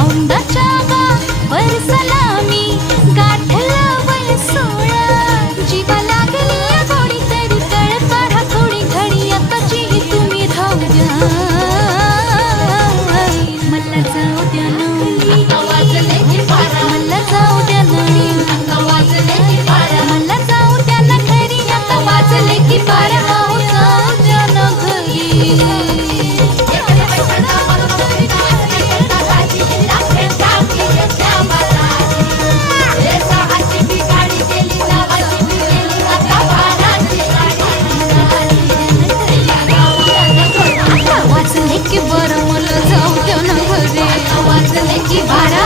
औंदाच्या गावावर सलामी गाठला वय 16 जीवा लागली गोडी तरी तळ काढा थोडी घडी आताची ही तुम्ही धाव द्या मला जाऊ द्या ना मला जाऊ द्या ना मला जाऊ द्या ना घरी आता वाजले की 12 आहो जाऊ द्या ना घरी वाजले की 12 मला जाऊ द्या ना घरी वाजले की 12